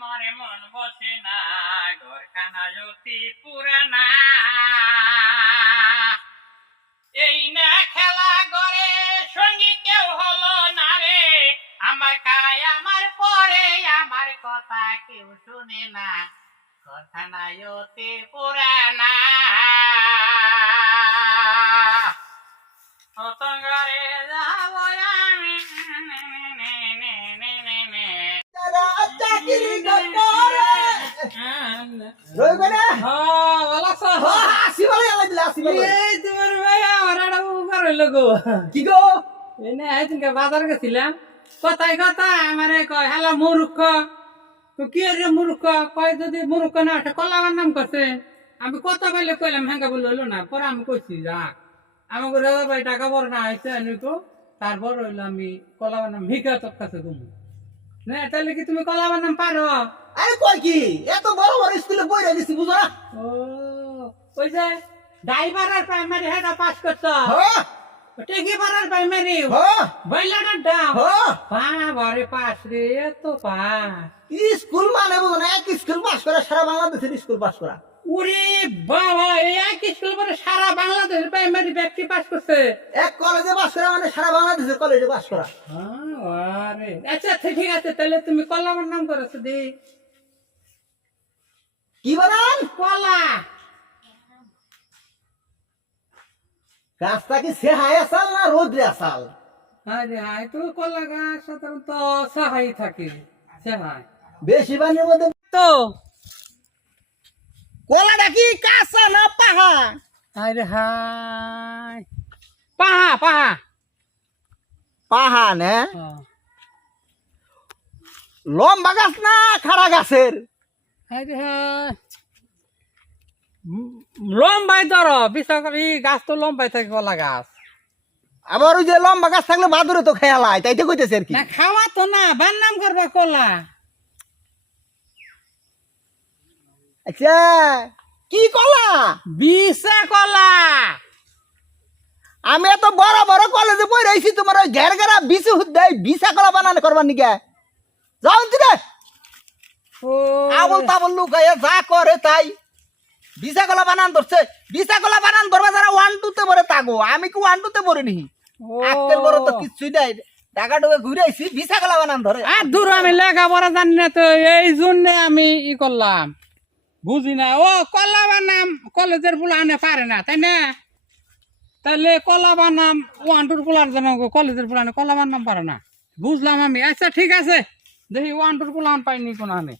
মরে মন বসে না, ঘরখানা অতি পুরানা। এই না খেলা করে সঙ্গী কেউ হলো না রে, আমার খায় আমার পরে আমার কথা কেউ শুনে না, ঘরখানা অতি পুরানা। অতঙ্গরে যাব আমি চাকরি করতে রইবে না আসি বলে আলাই দিলা আসি বলে কি গো বাজার গেছিলাম, কথায় কথা আমারে কয় হালা মূর্খ। তো কি রে মূর্খ কয়, যদি মূর্খ না ওটা কলাবার নাম করছে। আমি কথা বলে কইলাম হ্যাঁ বলে হইলো না, পরে আমি কইছি যা আমাকে রাজা ভাই টাকা বড় না হয়েছে তো, তারপর হইলো আমি কলাবার নাম ভিকা তোর কাছে ঘুমু না। তাহলে কি তুমি কলাবার নাম পারো? আরে কই কি এত বড় বড় স্কুলে পড়ে গেছি বুঝো না। ও ওই যে ড্রাইভার আর প্রাইমারি হেডা পাস করছ, হ্যাঁ টেকি পারার প্রাইমারি হ্যাঁ বইলাটার দাম হ্যাঁ বাবারে পাস রে, এত পাস। স্কুল মানে বুঝো না, এক স্কুল পাস করা সারা বাংলাদেশের স্কুল পাস করা। ওরে বাবা, এই এক স্কুল পরে সারা বাংলাদেশের প্রাইমারি ব্যক্তি পাস করছে। এক কলেজে পাস করা মানে সারা বাংলাদেশের কলেজে পাস করা। আরে আচ্ছা ঠিক আছে, তাহলে তুমি কলার নাম করেছো দি কি বানান কলা। গাছটা কি সেহায় আসাল না রোদ্রে আসাল? আরে হাই, তো কলা গাছ সাধারণত সাহাই থাকে, সেহাই বেশি পানির মধ্যে তো। কলাটা কি কাঁচা না পাহা? আরে হাই, পাহা পাহা পাহা না লম্বা গাছ না খাড়া গাছের? আরে হাই, লম্বাই ধরো বিশ্বাস করি, গাছ তো লম্বাই থাকে কলা গাছ। আবার ওই যে লম্বা গাছ থাকলে বাদুরে তো খেয়ালাই, তাইতে কইতেছে আর কি। না খাওয়া তো না, বার নাম করবা কলা। আচ্ছা কি কলা? বিশা কলা। আমি এত বড় বড় কলেজে পড়ে রয়েছি, তোমার ওই ঘের ঘেরা বিচু দেয় বিশা কলা বানানো করবার নিকে যাও দিলে ও আবল তাবল লুকাইয়া যা করে তাই বিশা কলা বানান ধরছে। বিশা কলা বানান ধরবা যারা 1-2 পরে তাগো, আমি কি 1-2 পড়ে নি? আজকের বড় তো কিছুই নাই, ঢাকা ঢুকে ঘুরে আইছি বিশা কলা বানান ধরে। আর দূর আমি লেখাপড়া জানি না তো, এই জন্য আমি ই করলাম, বুঝি না। ও কলা বানাম কলেজের পোলানে পারে না, তাই না? তাহলে কলা বানাম 1-2 পোলার জন্য কলেজের পোলানে কলা বানাম পারে না, বুঝলাম আমি। আচ্ছা ঠিক আছে, দেখি 1-2 পোলান পাইনি কোন আনে।